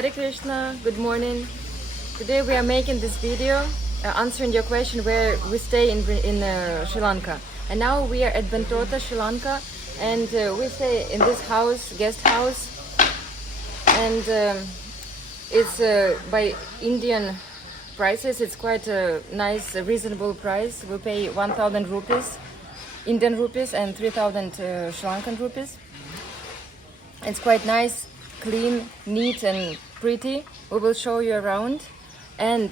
Hare Krishna, good morning. Today we are making this video answering your question where we stay in Sri Lanka. And now we are at Bentota, Sri Lanka, and we stay in this house, guest house. And it's by Indian prices, it's quite a nice, reasonable price. We pay 1,000 rupees, Indian rupees, and 3,000 Sri Lankan rupees. It's quite nice, clean, neat and pretty. We will show you around. And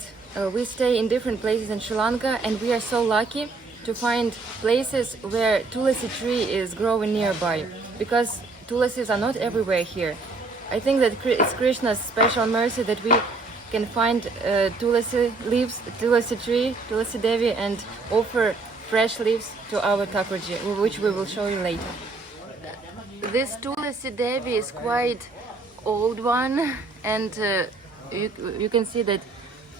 we stay in different places in Sri Lanka, and we are so lucky to find places where tulsi tree is growing nearby, because tulisis are not everywhere here. I think that it's Krishna's special mercy that we can find tulsi leaves, tulsi tree, tulsi devi, and offer fresh leaves to our Thakurji, which we will show you later. This tulsi devi is quite old one, and you can see that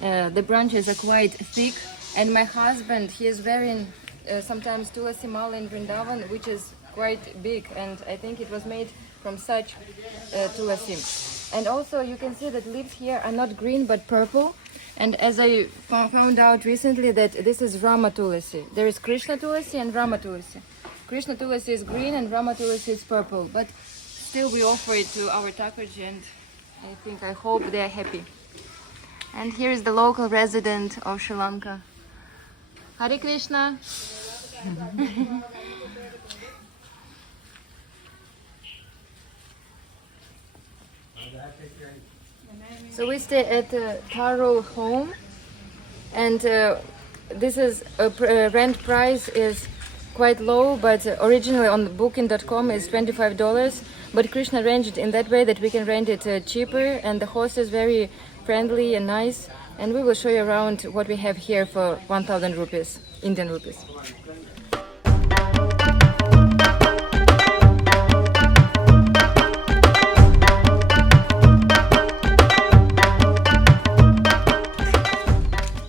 the branches are quite thick. And my husband, he is wearing sometimes tulsi mala in Vrindavan, which is quite big, and I think it was made from such tulsi. And also you can see that leaves here are not green but purple. And as I found out recently, that this is Rāma tulsi. There is Kṛṣṇa tulsi and Rāma tulsi. Kṛṣṇa tulsi is green and Rāma tulsi is purple, but still we offer it to our Thakurji, and I hope they are happy. And here is the local resident of Sri Lanka. Hare Krishna. So we stay at Taro home, and this is rent price is quite low, but originally on booking.com is $25, but Krishna arranged it in that way that we can rent it cheaper, and the host is very friendly and nice, and we will show you around what we have here for 1,000 rupees, Indian rupees.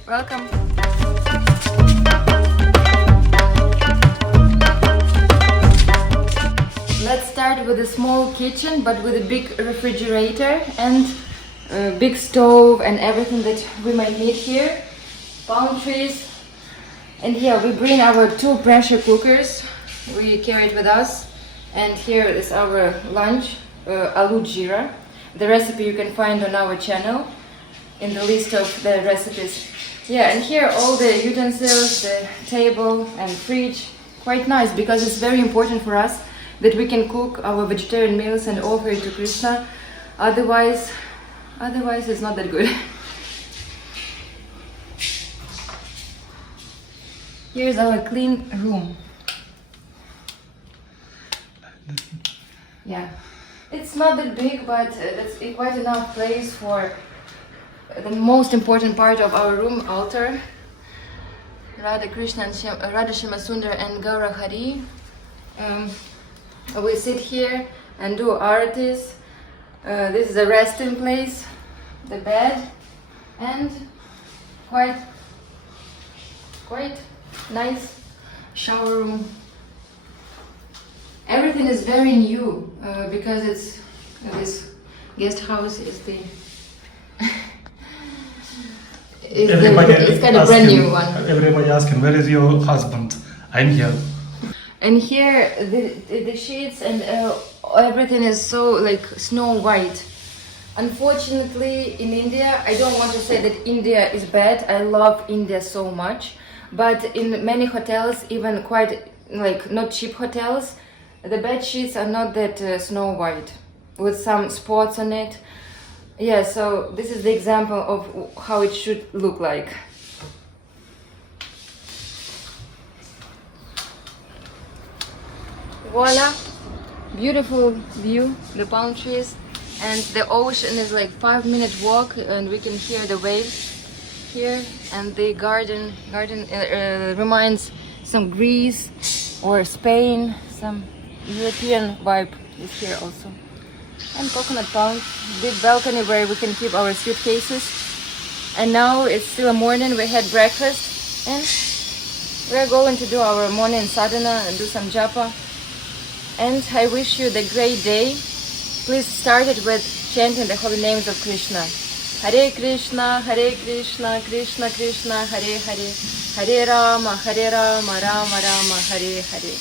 Welcome. Let's start with a small kitchen, but with a big refrigerator and a big stove and everything that we might need here. Palm trees. And here we bring our 2 pressure cookers. We carry it with us. And here is our lunch, aloo jeera. The recipe you can find on our channel in the list of the recipes. Yeah, and here all the utensils, the table and fridge. Quite nice, because it's very important for us that we can cook our vegetarian meals and offer it to Krishna. Otherwise it's not that good. Here's our clean room. Yeah, it's not that big, but that's quite enough place for the most important part of our room, altar. Radha Krishna and Radha Shama Sundar and Gaura Hari. We sit here and do aratis. This is a resting place, the bed, and quite nice shower room. Everything is very new because this guest house is the it's kind of brand new one. Everybody asking, where is your husband? I'm here. And here the sheets and everything is so like snow white. Unfortunately, in India, I don't want to say that India is bad. I love India so much, but in many hotels, even quite like not cheap hotels, the bed sheets are not that snow white with some spots on it. Yeah, so this is the example of how it should look like. Voila, beautiful view, the palm trees, and the ocean is like 5-minute walk, and we can hear the waves here. And the garden reminds some Greece or Spain, some European vibe is here also. And coconut palms, big balcony where we can keep our suitcases. And now it's still morning, we had breakfast, and we're going to do our morning sadhana and do some japa. And I wish you the great day. Please start it with chanting the holy names of Krishna. Hare Krishna, Krishna Krishna, Hare Hare, Hare Rama, Rama Rama, Hare Hare.